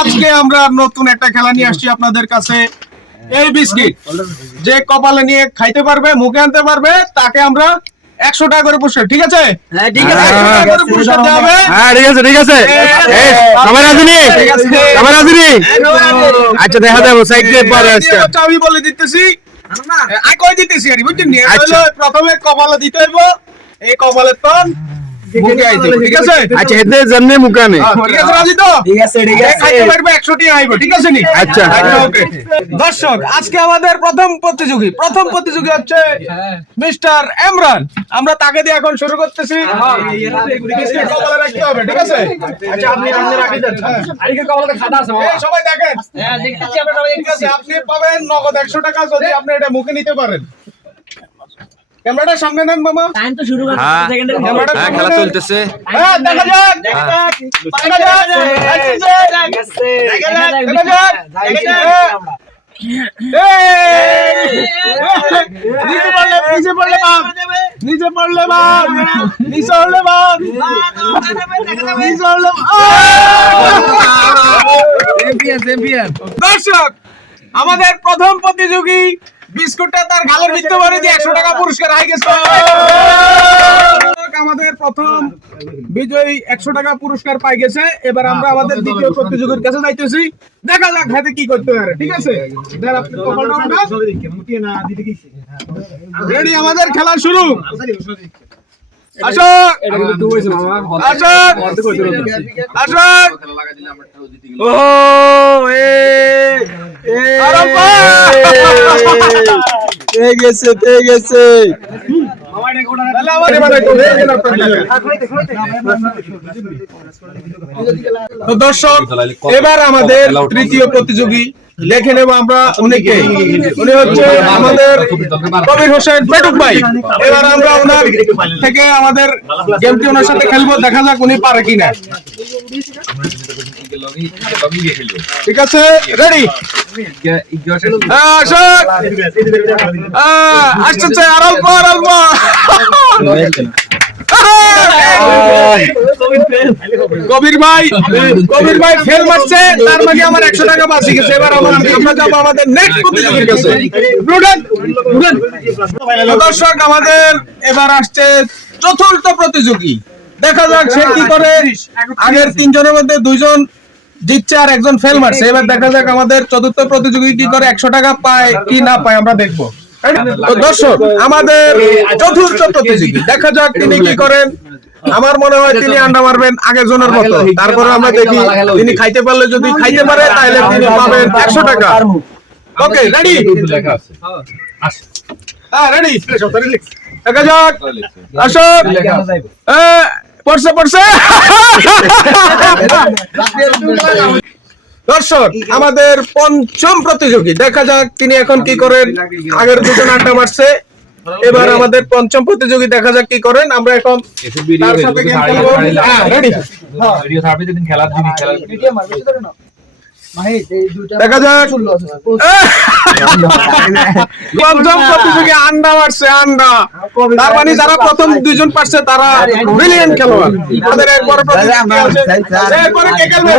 আজকে আমরা নতুন একটা খেলা নিয়ে আসছি আপনাদের কাছে। এই বিস্কিট যে কপালে নিয়ে খাইতে পারবে মুখে আনতে পারবে তাকে আমরা একশো টাকা করে পুরস্কার ঠিক আছে? হ্যাঁ ঠিক আছে হ্যাঁ ঠিক আছে আসেনি আসেনি আচ্ছা দেখা যাব সাইড দিয়ে পরে এই আজকে হচ্ছে আমি বলে দিতেছি। আই কই দিতেছি আর বুঝছেন আচ্ছা। প্রথমে কপালে দিতে হইব। এই কপালের তন। ঠিক আছে? আচ্ছা এতে যেমনি মুখানে হ্যাঁ, ঠিক আছে রাজি তো? ঠিক আছে ঠিক আছে। খাইতে পারবে 100 টাকা আইব। ঠিক আছে নি? আচ্ছা। ওকে। দর্শক আজকে আমাদের প্রথম প্রতিযোগী। প্রথম প্রতিযোগী হচ্ছে মিস্টার ইমরান। আমরা তাকে দিয়ে এখন শুরু করতেছি। বিস্কিট কপালে রাখতে হবে ঠিক আছে? আচ্ছা আপনি আপনি রাখি দেন। আরিকে কপালে খাতা আছে এই সবাই দেখেন। হ্যাঁ দেখতেছি আমরা সবাই ঠিক আছে আপনি পাবেন নগদ 100 টাকা যদি আপনি এটা মুখে নিতে পারেন। ক্যামেরাটা সামনে নেন মামা টাইম তো শুরু করতে হ্যাঁ। সেকেন্ডের ক্যামেরাটা হ্যাঁ খেলা চলতেছে হ্যাঁ দেখা যাক দেখা যাক দেখা যাক দেখা যাক দেখা যাক দেখা যাক নিচে পড়লে নিচে পড়লে বাপ নিচে পড়লে বাপ নিচে পড়লে বাপ নিচে পড়লে চ্যাম্পিয়ন চ্যাম্পিয়ন দর্শক আমাদের প্রথম প্রতিযোগী বিস্কুটটা তার গালের ভিতরে ভরে দিয়ে একশো টাকা পুরস্কার হাই গেছে আমাদের প্রথম বিজয়ী একশো টাকা পুরস্কার পাই গেছে। এবার আমরা আমাদের দ্বিতীয় প্রতিযোগীর কাছে যাইতেছি। দেখা যাক হাতে কি করতে পারে ঠিক আছে? রেডি আমাদের খেলা শুরু। আসো আসো আসো ও এ এ। তে গেছে দর্শক, এবার আমাদের তৃতীয় প্রতিযোগী দেখে নেব আমরা উনি হচ্ছে আমাদের কবির হোসেন পেটুক ভাই। এবার আমরা ওনার থেকে আমাদের গেমটি ওনার সাথে খেলব, দেখা যাক উনি পারে কিনা। ঠিক আছে রেডি কবির ভাই কবির ভাই ফেল মারছে তার মানে আমার একশো টাকা বাঁচি গেছে এবার আমার আমরা যাব আমাদের নেক্সট প্রতিযোগীর কাছে দর্শক আমাদের এবার আসছে চতুর্থ প্রতিযোগী দেখা যাক সে কি করে আগের তিনজনের মধ্যে দুইজন জিতছে আর একজন ফেল মারছে এবার দেখা যাক আমাদের চতুর্থ প্রতিযোগী কি করে একশো টাকা পায় কি না পায় আমরা দেখব। দর্শক আমাদের চতুর্থ প্রতিযোগী। দেখা যাক তিনি কি করেন। আমার মনে হয় তিনি আন্ডা মারবেন আগের জনের মতো। তারপরে আমরা দেখি তিনি খাইতে পারলে যদি খাইতে পারে তাহলে তিনি পাবেন একশো টাকা। ওকে রেডি হ্যাঁ রেডি দেখা যাক। আসো এ, পড়ছে পড়ছে। দর্শক আমাদের পঞ্চম প্রতিযোগী। দেখা যাক তিনি এখন কি করেন। আগের দুজন আড্ডা মারছে। এবার আমাদের পঞ্চম প্রতিযোগী দেখা যাক কি করেন। আমরা এখন খেলব। হ্যাঁ, ready? দেখা যাক। পঞ্চম প্রতিযোগী আন্ডা মারছে আন্ডা। তার মানে যারা প্রথম দুজন পারছে তারা ব্রিলিয়েন্ট খেলোয়াড়। তাদের এরপরে প্রতিযোগী আছে এরপরে কে খেলবে?